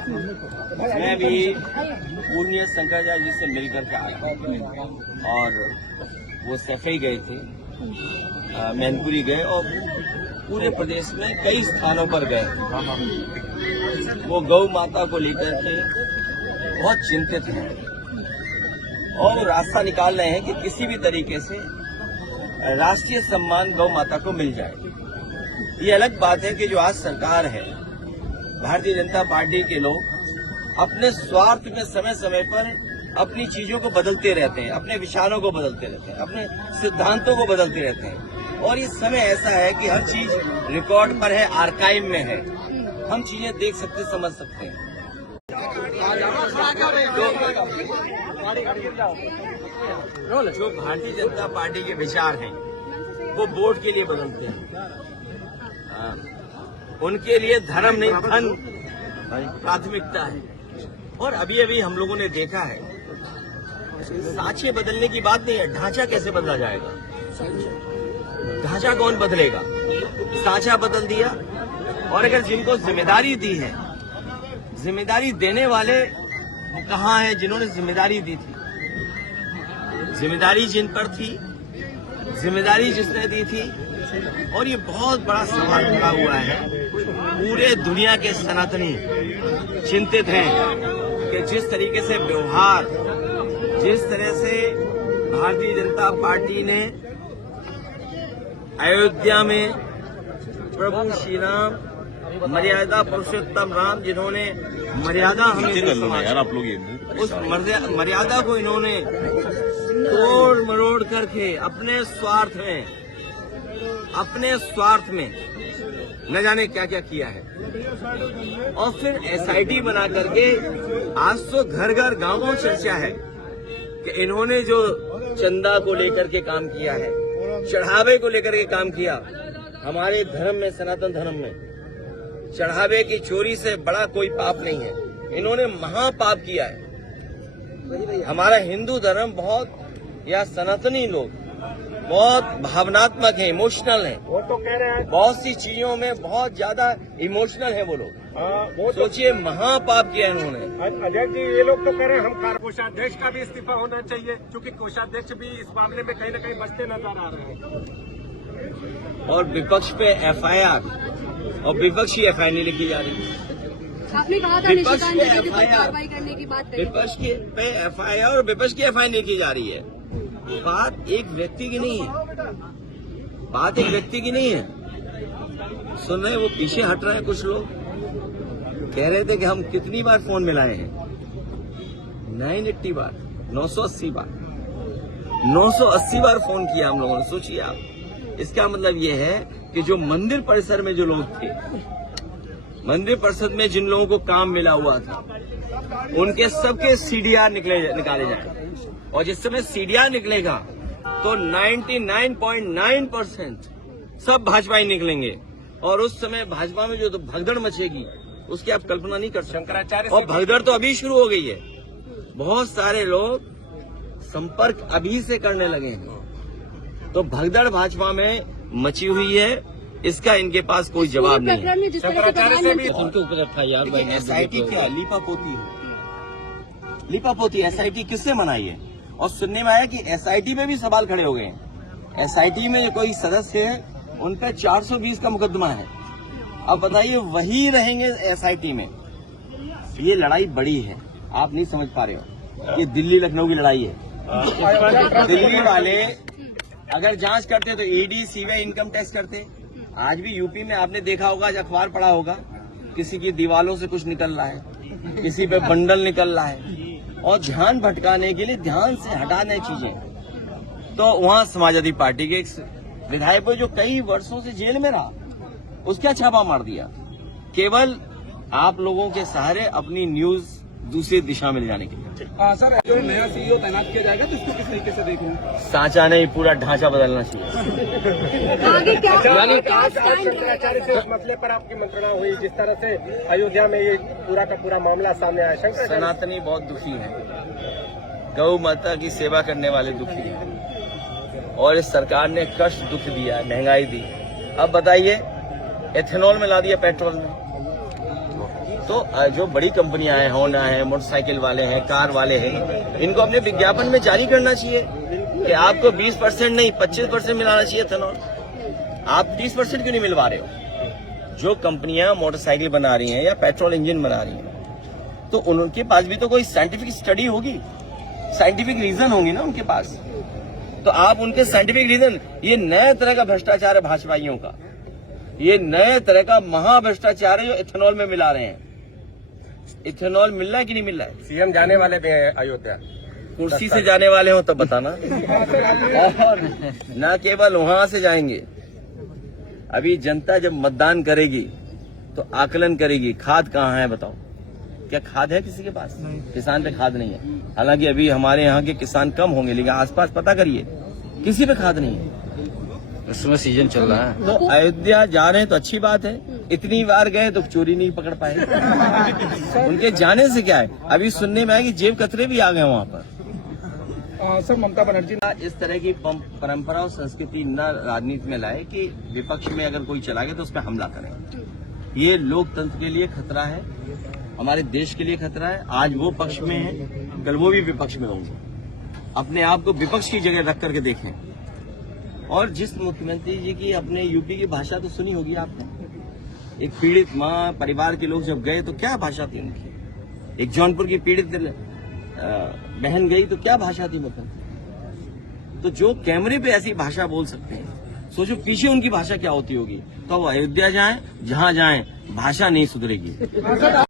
मैं भी पूर्णिया शंकराचार्य जी से मिलकर के आया और वो सफाई गए थे, मैनपुरी गए और पूरे प्रदेश में कई स्थानों पर गए। वो गौ माता को लेकर के बहुत चिंतित हैं और वो रास्ता निकाल रहे हैं कि किसी भी तरीके से राष्ट्रीय सम्मान गौ माता को मिल जाए। ये अलग बात है कि जो आज सरकार है, भारतीय जनता पार्टी के लोग अपने स्वार्थ में समय समय पर अपनी चीजों को बदलते रहते हैं, अपने विचारों को बदलते रहते हैं, अपने सिद्धांतों को बदलते रहते हैं। और इस समय ऐसा है कि हर चीज रिकॉर्ड पर है, आर्काइव में है, हम चीजें देख सकते, समझ सकते हैं। जो भारतीय जनता पार्टी के विचार हैं वो वोट के लिए बदलते हैं। उनके लिए धर्म नहीं, धन प्राथमिकता है। और अभी अभी हम लोगों ने देखा है, साँचे बदलने की बात नहीं है, ढांचा कैसे बदला जाएगा? ढांचा कौन बदलेगा? साँचा बदल दिया। और अगर जिनको जिम्मेदारी दी है, जिम्मेदारी देने वाले कहाँ हैं जिन्होंने जिम्मेदारी दी थी? जिम्मेदारी जिन पर थी, जिम्मेदारी जिसने दी थी। और ये बहुत बड़ा सवाल खड़ा हुआ है। पूरे दुनिया के सनातनी चिंतित हैं कि जिस तरीके से व्यवहार, जिस तरह से भारतीय जनता पार्टी ने अयोध्या में प्रभु श्री राम, मर्यादा पुरुषोत्तम राम, जिन्होंने मर्यादा हमें उस मर्यादा को इन्होंने तोड़ मरोड़ करके अपने स्वार्थ में न जाने क्या क्या किया है। और फिर एसआईटी बना करके आज तो घर घर गांव चर्चा है कि इन्होंने जो चंदा को लेकर के काम किया है, चढ़ावे को लेकर के काम किया। हमारे धर्म में, सनातन धर्म में चढ़ावे की चोरी से बड़ा कोई पाप नहीं है। इन्होंने महापाप किया है। हमारा हिंदू धर्म बहुत, या सनातनी लोग बहुत भावनात्मक है, इमोशनल है। वो तो कह रहे हैं बहुत सी चीजों में बहुत ज्यादा इमोशनल है वो लोग। सोचिए, महापाप किया इन्होंने। अजय जी, ये लोग तो कह रहे हैं हम कोषाध्यक्ष का भी इस्तीफा होना चाहिए, क्योंकि कोषाध्यक्ष भी इस मामले में कहीं न कहीं बचते नजर आ रहे हैं। और विपक्ष पे एफआईआर, और विपक्ष की एफआईआर नहीं लिखी जा रही। आपने कहा था निशिकांत जी की कार्रवाई करने की बात, विपक्ष पे एफआईआर और विपक्ष की एफआईआर नहीं की जा रही है। बात एक व्यक्ति की नहीं है, बात एक व्यक्ति की नहीं है। सुन रहे, वो पीछे हट रहे हैं। कुछ लोग कह रहे थे कि हम कितनी बार फोन मिलाए हैं, 980 बार, 980 बार, 980 बार फोन किया हम लोगों ने। सोचिए आप, इसका मतलब ये है कि जो मंदिर परिसर में जो लोग थे, मंदिर परिषद में जिन लोगों को काम मिला हुआ था, उनके सबके सीडीआर निकाले जाए। और जिस समय सीडीआर निकलेगा तो 99.9% सब भाजपा ही निकलेंगे। और उस समय भाजपा में जो तो भगदड़ मचेगी, उसकी आप कल्पना नहीं कर सकते। शंकराचार्य, और भगदड़ तो अभी शुरू हो गई है। बहुत सारे लोग संपर्क अभी से करने लगे हैं। तो भगदड़ भाजपा में मची हुई है, इसका इनके पास कोई जवाब नहीं है। एसआईटी क्या लीपापोती है? लीपापोती एसआईटी किससे मनाई है? और सुनने में आया कि एसआईटी में भी सवाल खड़े हो गए हैं। एसआईटी में जो कोई सदस्य है, उन पर 420 का मुकदमा है। अब बताइए, वही रहेंगे एसआईटी में? ये लड़ाई बड़ी है, आप नहीं समझ पा रहे हो। ये दिल्ली लखनऊ की लड़ाई है। दिल्ली वाले अगर जांच करते तो ईडी, सीबीआई, इनकम टैक्स करते। आज भी यूपी में आपने देखा होगा, आज अखबार पढ़ा होगा, किसी की दीवालों से कुछ निकल रहा है, किसी पे बंडल निकल रहा है। और ध्यान भटकाने के लिए, ध्यान से हटाने चीजें। तो वहां समाजवादी पार्टी के एक विधायक को, जो कई वर्षों से जेल में रहा, उसका छापा मार दिया, केवल आप लोगों के सहारे अपनी न्यूज दूसरी दिशा में ले जाने के लिए। सर, जो नया सीईओ तैनात किया जाएगा तो इसको किस तरीके से देख रहे हैं? साँचा नहीं, पूरा ढांचा बदलना चाहिए। शंकराचार्य से इस मसले पर आपकी मंत्रणा हुई, जिस तरह से अयोध्या में ये पूरा का पूरा मामला सामने आया। शंकराचार्य, सनातनी बहुत दुखी है, गौ माता की सेवा करने वाले दुखी हैं। और इस सरकार ने कष्ट, दुख दिया, महंगाई दी। अब बताइए, एथेनॉल में ला दिया पेट्रोल में, तो जो बड़ी कंपनियां हैं, होंडा है, मोटरसाइकिल वाले हैं, कार वाले हैं, इनको अपने विज्ञापन में जारी करना चाहिए कि आपको 20% नहीं 25% मिलाना चाहिए इथेनॉल। आप 30% क्यों नहीं मिलवा रहे हो? जो कंपनियां मोटरसाइकिल बना रही हैं या पेट्रोल इंजन बना रही हैं, तो उनके पास भी तो कोई साइंटिफिक स्टडी होगी, साइंटिफिक रीजन होंगी ना उनके पास। तो आप उनके साइंटिफिक रीजन, ये नए तरह का भ्रष्टाचार है भाजपाइयों का, ये नए तरह का महा भ्रष्टाचार है जो इथेनॉल में मिला रहे हैं। इथेनॉल मिल रहा है कि नहीं मिल रहा है? सीएम जाने वाले भी हैं अयोध्या। कुर्सी से जाने वाले हो तब बताना, और न केवल वहां से जाएंगे। अभी जनता जब मतदान करेगी तो आकलन करेगी खाद कहाँ है बताओ। क्या खाद है किसी के पास? किसान पे खाद नहीं है। हालांकि अभी हमारे यहाँ के किसान कम होंगे, लेकिन आसपास पता करिए किसी पे खाद नहीं है। इस समय सीजन चल रहा है। तो अयोध्या जा रहे हैं तो अच्छी बात है। इतनी बार गए तो चोरी नहीं पकड़ पाए। उनके जाने से क्या है, अभी सुनने में आया कि जेब कतरे भी आ गए वहाँ पर। सर ममता बनर्जी इस तरह की परंपरा और संस्कृति न राजनीति में लाए कि विपक्ष में अगर कोई चला गया तो उस पर हमला करें। ये लोकतंत्र के लिए खतरा है, हमारे देश के लिए खतरा है। आज वो पक्ष में है, कल वो भी विपक्ष में होंगे। अपने आप को विपक्ष की जगह रख करके देखें। और जिस मुख्यमंत्री जी की अपने यूपी की भाषा तो सुनी होगी आपने। एक पीड़ित माँ, परिवार के लोग जब गए तो क्या भाषा थी उनकी। एक जौनपुर की पीड़ित बहन गई तो क्या भाषा थी मतलब। तो जो कैमरे पे ऐसी भाषा बोल सकते हैं, सोचो पीछे उनकी भाषा क्या होती होगी। तो वो अयोध्या जाएं, जहां जाएं भाषा नहीं सुधरेगी।